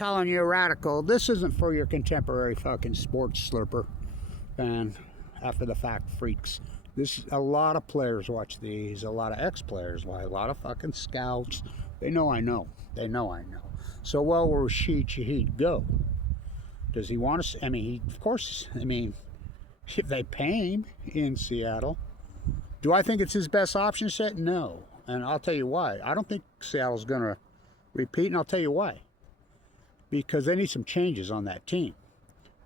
calling you a radical. This isn't for your contemporary fucking sports slurper fan, after the fact freaks. This, a lot of players watch these, a lot of ex-players, a lot of fucking scouts. They know I know. They know I know. So, well, where Rashid Shaheed go? Does he want to? I mean, of course. I mean, if they pay him in Seattle, do I think it's his best option set? No, and I'll tell you why. I don't think Seattle's going to repeat, and I'll tell you why. Because they need some changes on that team.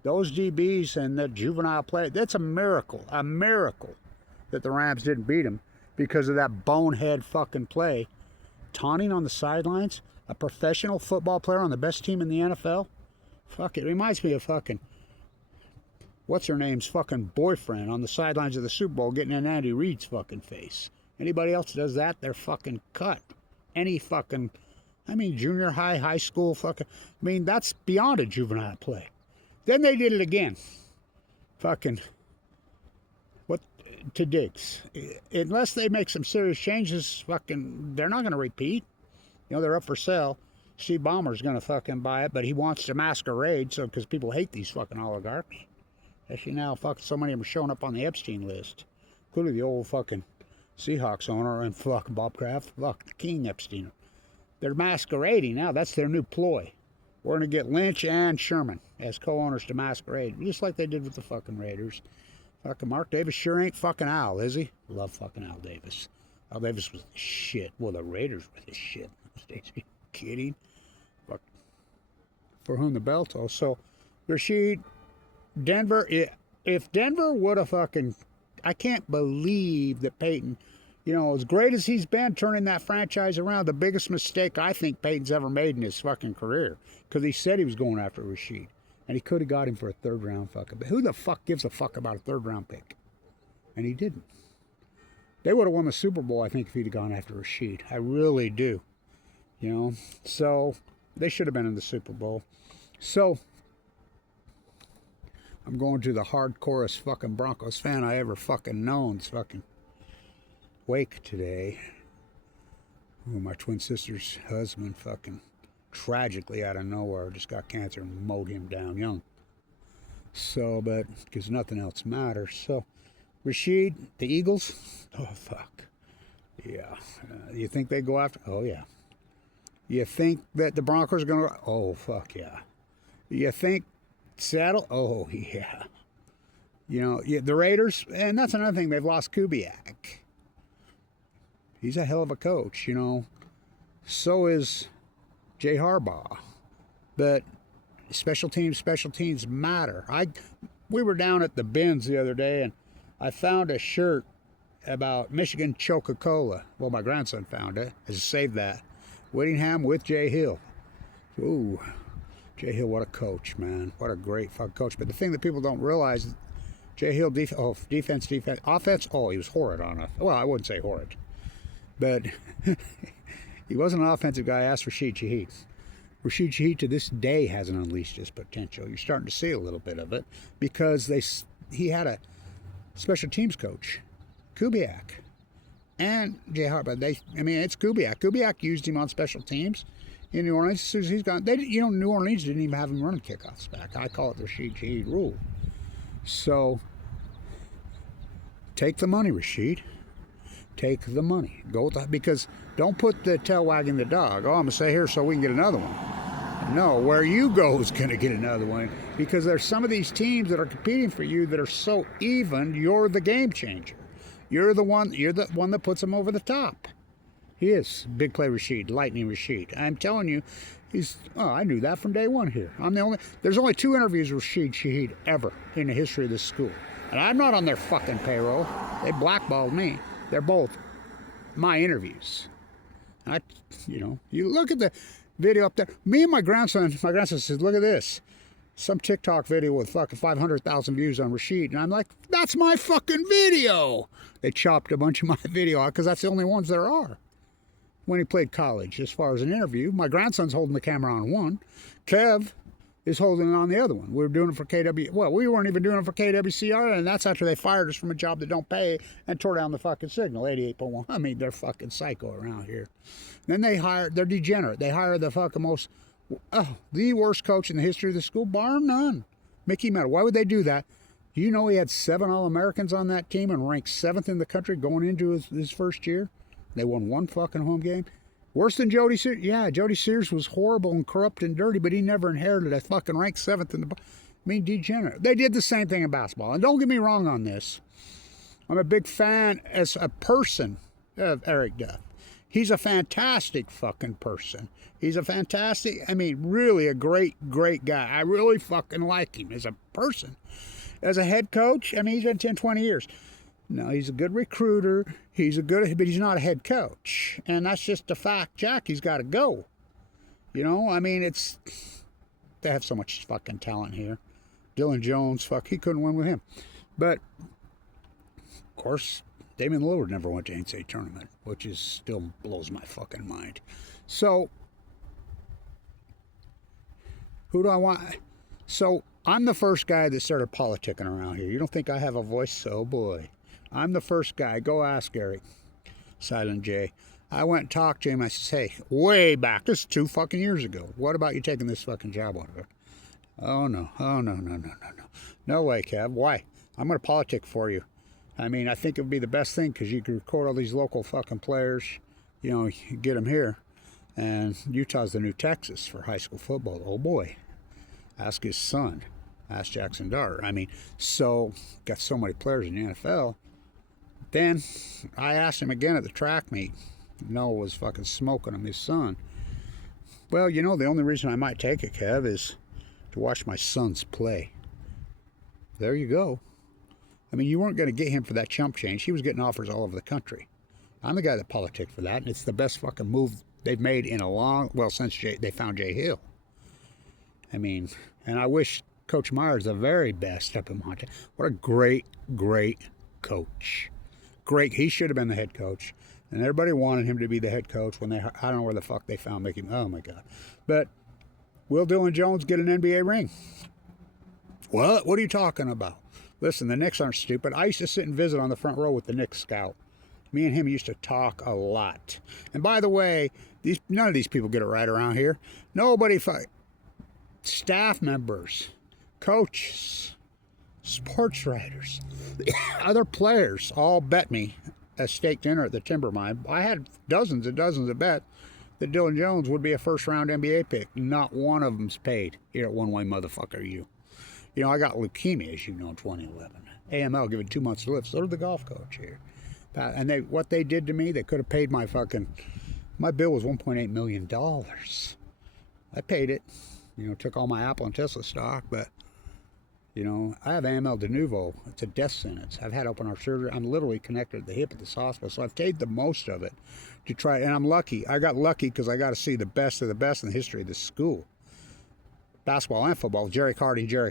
Those DBs and that juvenile play, that's a miracle that the Rams didn't beat him because of that bonehead fucking play. Taunting on the sidelines, a professional football player on the best team in the NFL. Fuck, it reminds me of fucking, what's her name's fucking boyfriend on the sidelines of the Super Bowl getting in Andy Reid's fucking face. Anybody else does that, they're fucking cut. Any fucking, I mean, junior high, high school fucking, I mean, that's beyond a juvenile play. Then they did it again. Fucking, what, to Diggs. Unless they make some serious changes, fucking, they're not going to repeat. You know, they're up for sale. Steve Ballmer's going to fucking buy it, but he wants to masquerade, so, because people hate these fucking oligarchs. Actually, now, fucking, so many of them are showing up on the Epstein list, including the old fucking Seahawks owner and fucking Bob Kraft, fuck, King Epstein. They're masquerading now. That's their new ploy. We're going to get Lynch and Sherman as co-owners to masquerade, just like they did with the fucking Raiders. Fucking Mark Davis sure ain't fucking Al, is he? Love fucking Al Davis. Al Davis was the shit. Well, the Raiders were the shit. Are you kidding? Fuck. For whom the bell tolls. So, Rashid, Denver, if Denver would have fucking, I can't believe that Peyton, you know, as great as he's been turning that franchise around, the biggest mistake I think Peyton's ever made in his fucking career. Because he said he was going after Rashid. And he could have got him for a third-round fucking pick. Who the fuck gives a fuck about a third-round pick? And he didn't. They would have won the Super Bowl, I think, if he'd have gone after Rashid. I really do. You know? So, they should have been in the Super Bowl. So, I'm going to the hardcorest fucking Broncos fan I ever fucking known. It's fucking wake today. Ooh, my twin sister's husband fucking tragically out of nowhere just got cancer and mowed him down young. So, but because nothing else matters. So, Rashid, the Eagles, oh fuck, yeah. You think they go after? Oh yeah. You think that the Broncos are gonna? Oh fuck yeah. You think Seattle? Oh yeah. You know, the Raiders, and that's another thing. They've lost Kubiak. He's a hell of a coach, you know. So is Jay Harbaugh. But special teams matter. We were down at the bins the other day, and I found a shirt about Michigan Coca-Cola. Well, my grandson found it. I just saved that. Whittingham with Jay Hill. Ooh, Jay Hill, what a coach, man. What a great fucking coach. But the thing that people don't realize is Jay Hill, defense. Offense, oh, he was horrid on it. Well, I wouldn't say horrid. But he wasn't an offensive guy. Asked Rashid Shaheed. Rashid Shaheed to this day hasn't unleashed his potential. You're starting to see a little bit of it because he had a special teams coach, Kubiak, and Jay Harbaugh. It's Kubiak. Kubiak used him on special teams in New Orleans. As soon as he's gone, New Orleans didn't even have him running kickoffs back. I call it the Rashid Shaheed rule. So take the money, Rashid. Take the money. Go with because don't put the tail wagging the dog. Oh, I'm going to stay here so we can get another one. No, where you go is going to get another one because there's some of these teams that are competing for you that are so even, you're the game changer. You're the one that puts them over the top. He is. Big play Rashid, lightning Rashid. I'm telling you, I knew that from day one here. There's only 2 interviews with Rashid Shaheed ever in the history of this school. And I'm not on their fucking payroll. They blackballed me. They're both my interviews. You look at the video up there. Me and my grandson says, look at this. Some TikTok video with fucking 500,000 views on Rashid. And I'm like, that's my fucking video. They chopped a bunch of my video out because that's the only ones there are. When he played college, as far as an interview, my grandson's holding the camera on one. Kev is holding it on the other one. We were doing it for KW. Well, we weren't even doing it for KWCR, and that's after they fired us from a job that don't pay and tore down the fucking signal, 88.1. I mean, they're fucking psycho around here. Then they're degenerate. They hire the fucking most Oh, the worst coach in the history of the school, bar none. Mickey Mantle. Why would they do that? Do you know he had 7 All-Americans on that team and ranked 7th in the country going into his first year? They won 1 fucking home game. Worse than Jody Sears. Yeah, Jody Sears was horrible and corrupt and dirty, but he never inherited a fucking ranked 7th in the... I mean, degenerate. They did the same thing in basketball. And don't get me wrong on this. I'm a big fan as a person of Eric Duff. He's a fantastic fucking person. He's a fantastic, I mean, really a great, great guy. I really fucking like him as a person. As a head coach, I mean, he's been 10, 20 years. No, he's a good recruiter. But he's not a head coach. And that's just a fact, Jack. He's got to go. You know, I mean, they have so much fucking talent here. Dillon Jones, he couldn't win with him. But, of course, Damian Lillard never went to NCAA tournament, which still blows my fucking mind. So, who do I want? So, I'm the first guy that started politicking around here. You don't think I have a voice? Oh, boy. I'm the first guy. Go ask Eric. Silent J. I went and talked to him. I said, hey, way back. This is 2 fucking years ago. What about you taking this fucking job out of it? Oh, no. Oh, no. No way, Kev. Why? I'm going to politic for you. I mean, I think it would be the best thing because you could record all these local fucking players, you know, get them here. And Utah's the new Texas for high school football. Oh, boy. Ask his son. Ask Jackson Dart. I mean, so, got so many players in the NFL. Then, I asked him again at the track meet. Noah was fucking smoking him, his son. Well, you know, the only reason I might take it, Kev, is to watch my sons play. There you go. I mean, you weren't going to get him for that chump change. He was getting offers all over the country. I'm the guy that politicked for that, and it's the best fucking move they've made in a long, well, since they found Jay Hill. I mean, and I wish Coach Myers the very best up in Montana. What a great, great coach. Great. He should have been the head coach. And everybody wanted him to be the head coach when I don't know where the fuck they found Mickey. Oh, my God. But will Dillon Jones get an NBA ring? What? What are you talking about? Listen, the Knicks aren't stupid. I used to sit and visit on the front row with the Knicks scout. Me and him used to talk a lot. And by the way, none of these people get it right around here. Nobody staff members, coaches, sports writers, other players all bet me a steak dinner at the Timber Mine. I had dozens and dozens of bets that Dillon Jones would be a first-round NBA pick. Not one of them's paid. Here at One Way Motherfucker, you. You know, I got leukemia, as you know, in 2011. AML given 2 months to live. So did the golf coach here. And what they did to me, they could have paid my bill was $1.8 million. I paid it. You know, took all my Apple and Tesla stock, but, you know, I have AML de novo. It's a death sentence. I've had open heart surgery. I'm literally connected to the hip at this hospital, so I've paid the most of it to try. And I'm lucky. I got lucky because I got to see the best of the best in the history of this school. Basketball and football. Jerry Harding. I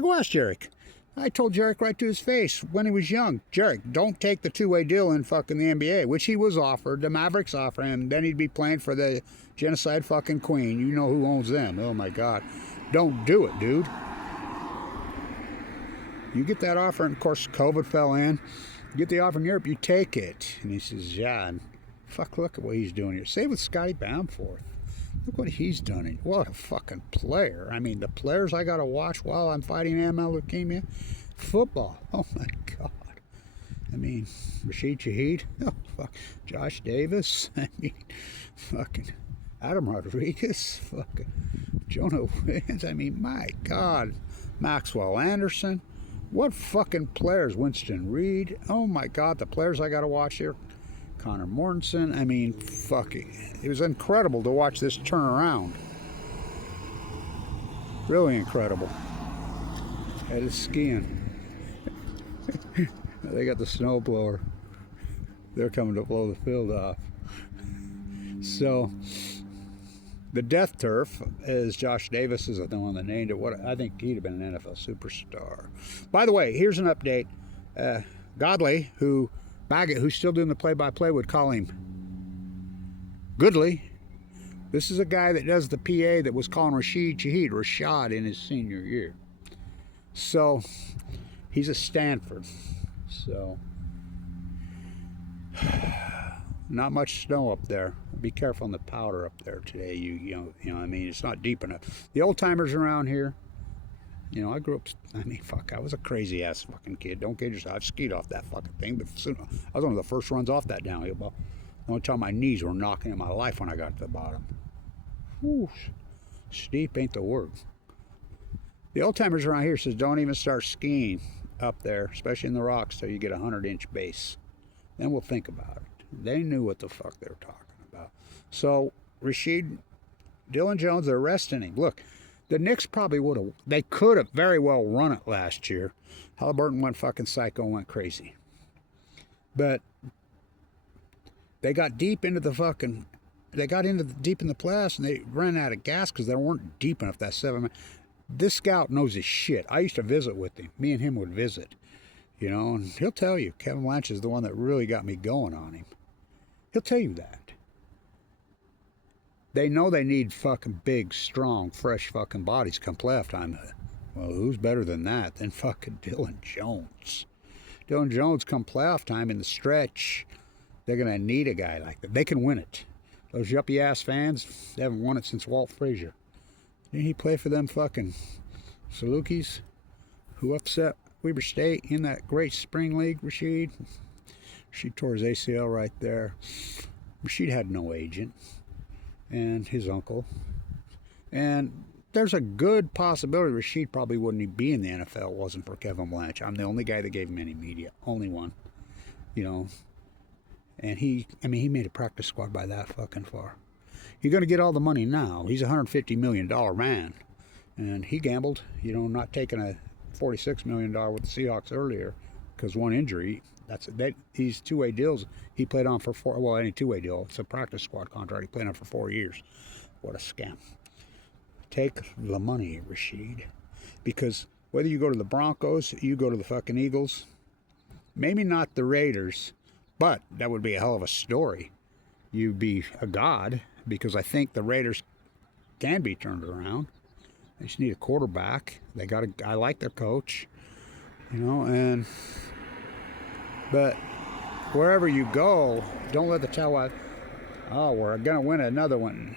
go ask Jarek. I told Jarek right to his face when he was young, Jarek, don't take the two-way deal in fucking the NBA, which he was offered. The Mavericks offered him. Then he'd be playing for the genocide fucking queen. You know who owns them. Oh, my God. Don't do it, dude. You get that offer, and, of course, COVID fell in. You get the offer in Europe, you take it. And he says, yeah, and look at what he's doing here. Same with Scotty Bamforth. Look what he's done. What a fucking player. I mean, the players I got to watch while I'm fighting AML leukemia. Football. Oh, my God. I mean, Rashid Shaheed. Oh, fuck. Josh Davis. I mean, fucking Adam Rodriguez. Fucking Jonah Williams. I mean, my God. Maxwell Anderson. What fucking players? Winston Reed. Oh, my God. The players I got to watch here. Connor Mortensen. I mean, fucking, it was incredible to watch this turn around. Really incredible. That is skiing. They got the snow blower. They're coming to blow the field off. So, the death turf, as Josh Davis is the one that named it. What I think he'd have been an NFL superstar. By the way, here's an update. Godley, Baggett, who's still doing the play-by-play, would call him Goodley. This is a guy that does the PA that was calling Rashid in his senior year. So, he's a Stanford. So, Not much snow up there. Be careful on the powder up there today. You know what I mean? It's not deep enough. The old timers around here, you know, I grew up, I mean, fuck, I was a crazy ass fucking kid. Don't kid yourself. I've skied off that fucking thing, but soon, I was one of the first runs off that downhill. Well, the only time my knees were knocking in my life when I got to the bottom. Whew, steep ain't the word. The old timers around here says don't even start skiing up there, especially in the rocks, till you get a 100-inch base. Then we'll think about it. They knew what the fuck they were talking about. So, Rashid, Dillon Jones, they're arresting him. Look, the Knicks probably would have, they could have very well run it last year. Halliburton went fucking psycho and went crazy. But they got deep into the fucking, deep in the playoffs and they ran out of gas because they weren't deep enough, that 7 man. This scout knows his shit. I used to visit with him. Me and him would visit. You know, and he'll tell you, Kevin Blanch is the one that really got me going on him. He'll tell you that. They know they need fucking big, strong, fresh fucking bodies come playoff time. Well, who's better than that than fucking Dillon Jones? Dillon Jones come playoff time in the stretch, they're going to need a guy like that. They can win it. Those yuppie-ass fans, they haven't won it since Walt Frazier. Didn't he play for them fucking Salukis who upset Weber State in that great spring league, Rashid? Rashid tore his ACL right there. Rashid had no agent, and his uncle. And there's a good possibility Rashid probably wouldn't be in the NFL if it wasn't for Kevin Blanch. I'm the only guy that gave him any media. Only one. You know. And he made a practice squad by that fucking far. You're going to get all the money now. He's a $150 million man. And he gambled, you know, not taking a $46 million with the Seahawks earlier because one injury. He's two-way deals. He played on for any two-way deal. It's a practice squad contract. He played on for 4 years. What a scam. Take the money, Rashid. Because whether you go to the Broncos, you go to the fucking Eagles, maybe not the Raiders, but that would be a hell of a story. You'd be a god, because I think the Raiders can be turned around. They just need a quarterback. I like their coach, you know, but wherever you go, don't let the tell we're going to win another one.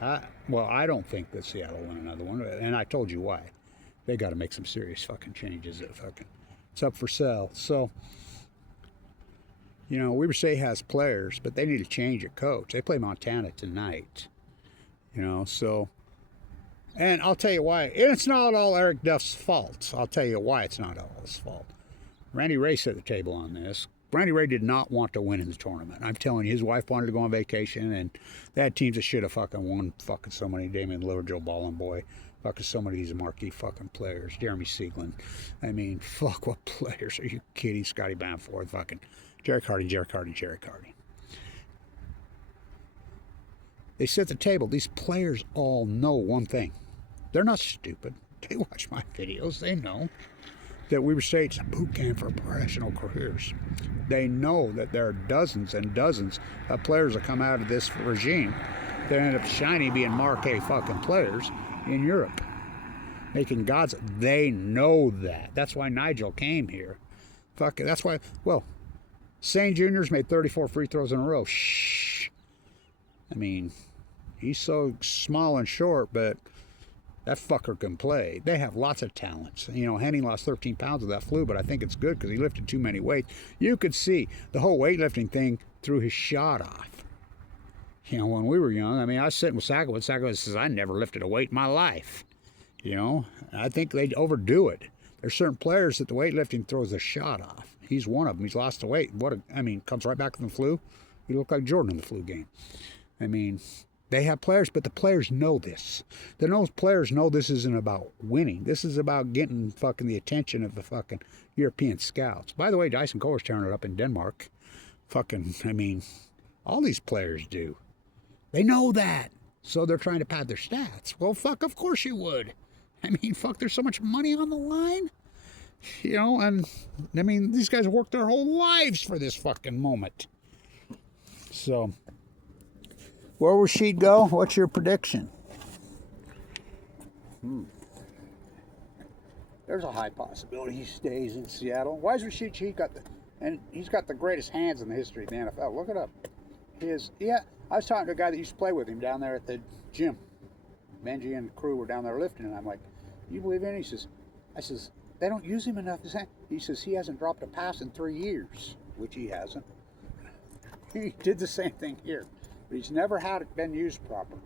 I don't think that Seattle will win another one, and I told you why. They got to make some serious fucking changes. It's up for sale. So, you know, Weber State has players, but they need to change a coach. They play Montana tonight, you know, so. And I'll tell you why. And it's not all Eric Duff's fault. I'll tell you why it's not all his fault. Randy Ray set the table on this. Randy Ray did not want to win in the tournament. I'm telling you, his wife wanted to go on vacation, and they had teams that should have fucking won fucking so many. Damian Lillard, Joe Ballenboy, fucking so many of these marquee fucking players. Jeremy Sieglin. I mean, fuck, what players are you kidding? Scotty Bamford, fucking Jarek Hardy. They set the table. These players all know one thing. They're not stupid. They watch my videos. They know that Weber State's a boot camp for professional careers. They know that there are dozens and dozens of players that come out of this regime that end up shining, being marquee fucking players in Europe, making gods. They know that. That's why Nigel came here. Fuck it. That's why. Well, St. Junior's made 34 free throws in a row. Shh. I mean, he's so small and short, but that fucker can play. They have lots of talents. You know, Henning lost 13 pounds with that flu, but I think it's good because he lifted too many weights. You could see the whole weightlifting thing threw his shot off. You know, when we were young, I mean, I was sitting with Sacco, and Sacco says, I never lifted a weight in my life. You know, I think they overdo it. There's certain players that the weightlifting throws a shot off. He's one of them. He's lost the weight. Comes right back from the flu. He looked like Jordan in the flu game. I mean, they have players, but the players know this. The players know this isn't about winning. This is about getting fucking the attention of the fucking European scouts. By the way, Dyson Kohler's tearing it up in Denmark. All these players do. They know that. So they're trying to pad their stats. Well, fuck, of course you would. There's so much money on the line. You know, and, these guys worked their whole lives for this fucking moment. So, where will Rashid go? What's your prediction? There's a high possibility he stays in Seattle. Why is Rashid Shaheed he's got the greatest hands in the history of the NFL. Look it up. Yeah, I was talking to a guy that used to play with him down there at the gym. Benji and crew were down there lifting, and I'm like, you believe in it? He says, I says, they don't use him enough. He says he hasn't dropped a pass in 3 years, which he hasn't. He did the same thing here, but he's never had it been used properly.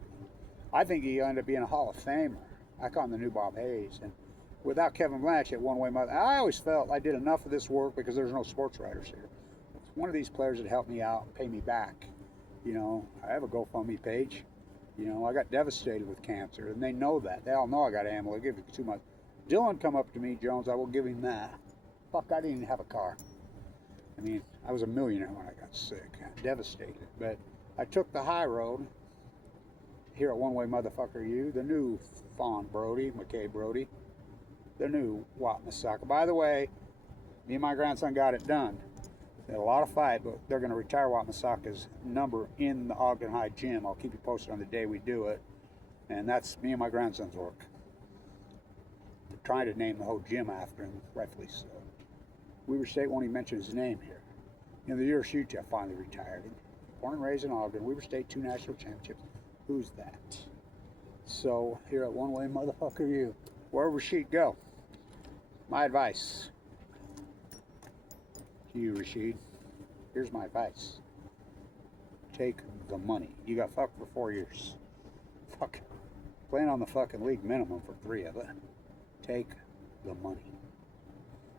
I think he'll end up being a Hall of Famer. I call him the new Bob Hayes. And without Kevin Blanch at One Way Mother, I always felt I did enough of this work because there's no sports writers here. One of these players that helped me out and pay me back. You know, I have a GoFundMe page. You know, I got devastated with cancer, and they know that. They all know I got ammo. They give it too much. Dillon come up to me, Jones, I will give him that. Fuck, I didn't even have a car. I mean, I was a millionaire when I got sick. Devastated. But I took the high road here at One Way Motherfucker You, the new Fawn Brody, McKay Brody, the new MISAKA. By the way, me and my grandson got it done. They had a lot of fight, but they're going to retire MISAKA's number in the Ogden High gym. I'll keep you posted on the day we do it. And that's me and my grandson's work. They're trying to name the whole gym after him, rightfully so. Weaver State won't even mention his name here. You know, the year Rashid Shaheed finally retired. Born and raised in Ogden, Weaver State, 2 national championships. Who's that? So, here at One Way Motherfucker You, wherever Rashid go, my advice to you, Rashid, here's my advice. Take the money. You got fucked for 4 years. Fuck. Playing on the fucking league minimum for 3 of it. Take the money.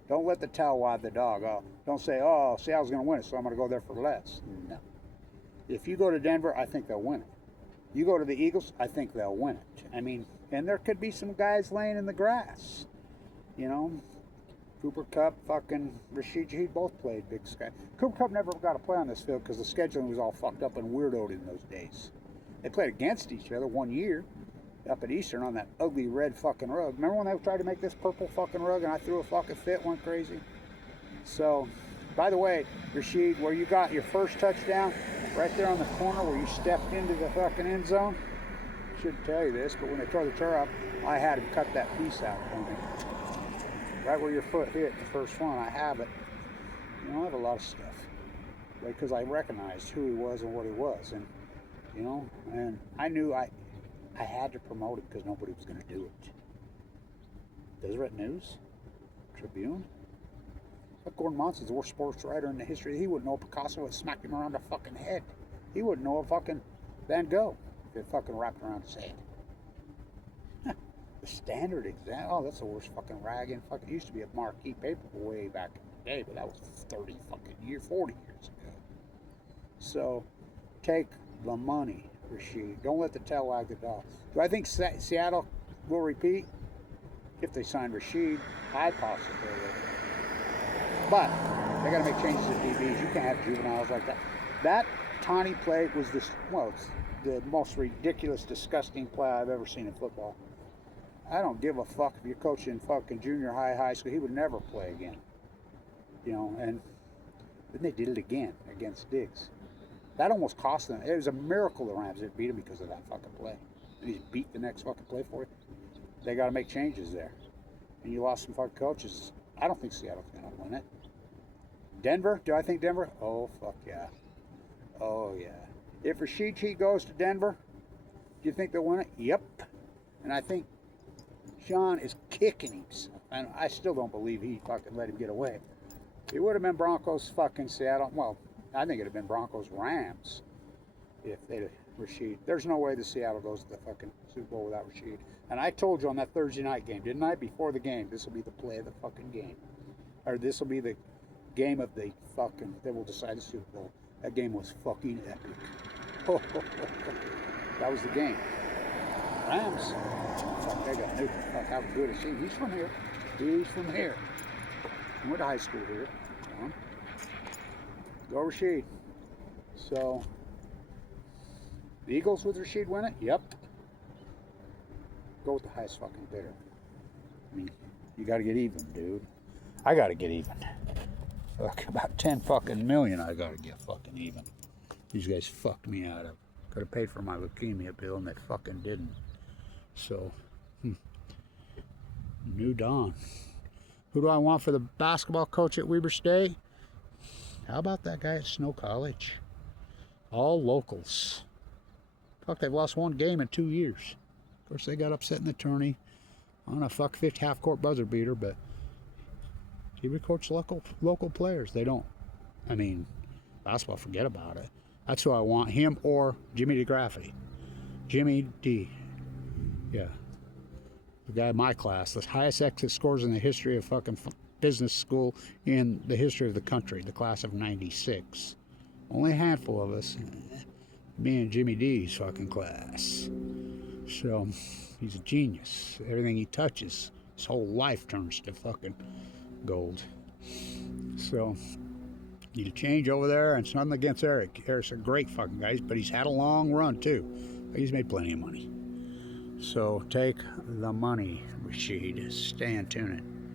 Don't let the towel wag the dog. Oh, don't say, oh, Seattle's going to win it, so I'm going to go there for less. No. If you go to Denver, I think they'll win it. You go to the Eagles, I think they'll win it. I mean, and there could be some guys laying in the grass. You know, Cooper Kupp, fucking Rashid Shaheed both played Big Sky. Cooper Kupp never got to play on this field because the scheduling was all fucked up and weirdoed in those days. They played against each other 1 year up at Eastern on that ugly red fucking rug. Remember when they tried to make this purple fucking rug and I threw a fucking fit, went crazy? So, by the way, Rashid, where you got your first touchdown, right there on the corner where you stepped into the fucking end zone, shouldn't tell you this, but when they tore the turf up, I had him cut that piece out for me. Right where your foot hit, the first one, I have it. You know, I have a lot of stuff. Because I recognized who he was and what he was. And, you know, and I knew I had to promote it because nobody was going to do it. Deseret News? Tribune? But Gordon Monson's the worst sports writer in the history. He wouldn't know Picasso had smacked him around the fucking head. He wouldn't know a fucking Van Gogh if it fucking wrapped around his head. The Standard exam. Oh, that's the worst fucking rag in fucking. It used to be a marquee paper way back in the day, but that was 40 years ago. So, take the money, Rashid. Don't let the tail wag the dog. Do I think Seattle will repeat? If they sign Rashid, high possibility. But they got to make changes at DBs. You can't have juveniles like that. That tawny play was this. Well, it's the most ridiculous, disgusting play I've ever seen in football. I don't give a fuck if you're coaching fucking junior high school. He would never play again. You know, and then they did it again against Diggs. That almost cost them. It was a miracle the Rams didn't beat him because of that fucking play. And he beat the next fucking play for you. They got to make changes there. And you lost some fucking coaches. I don't think Seattle's going to win it. Denver? Do I think Denver? Oh, fuck yeah. Oh, yeah. If Rashid Shaheed goes to Denver, do you think they'll win it? Yep. And I think Sean is kicking himself. And I still don't believe he fucking let him get away. It would have been Broncos fucking Seattle. Well, I think it would have been Broncos Rams if they'd have Rashid. There's no way the Seattle goes to the fucking Super Bowl without Rashid. And I told you on that Thursday night game, didn't I? Before the game, this will be the play of the fucking game. Or this will be the game of the fucking, that will decide the Super Bowl. That game was fucking epic. That was the game. Rams. Fuck, they got Newton. Fuck, how good is he? He's from here. He's from here. He went to high school here. Go Rashid. So, the Eagles with Rashid win it? Yep. Go with the highest fucking bidder. I mean, you gotta get even, dude. I gotta get even. Fuck, about 10 fucking million I gotta get fucking even. These guys fucked me out of. Could have paid for my leukemia bill and they fucking didn't. So, new dawn. Who do I want for the basketball coach at Weber State? How about that guy at Snow College? All locals. Fuck, they've lost one game in 2 years. Of course, they got upset in the tourney on a fuck 50 half-court buzzer beater, but he recruits local players. They don't. I mean, basketball, forget about it. That's who I want, him or Jimmy DeGrafty. Jimmy D. Yeah. The guy in my class, the highest exit scores in the history of fucking business school in the history of the country, the class of 96. Only a handful of us, me and Jimmy D's fucking class. So, he's a genius. Everything he touches, his whole life turns to fucking gold. So, need a change over there, and it's nothing against Eric. Eric's a great fucking guy, but he's had a long run too. He's made plenty of money. So take the money, Rashid. Stay in tune.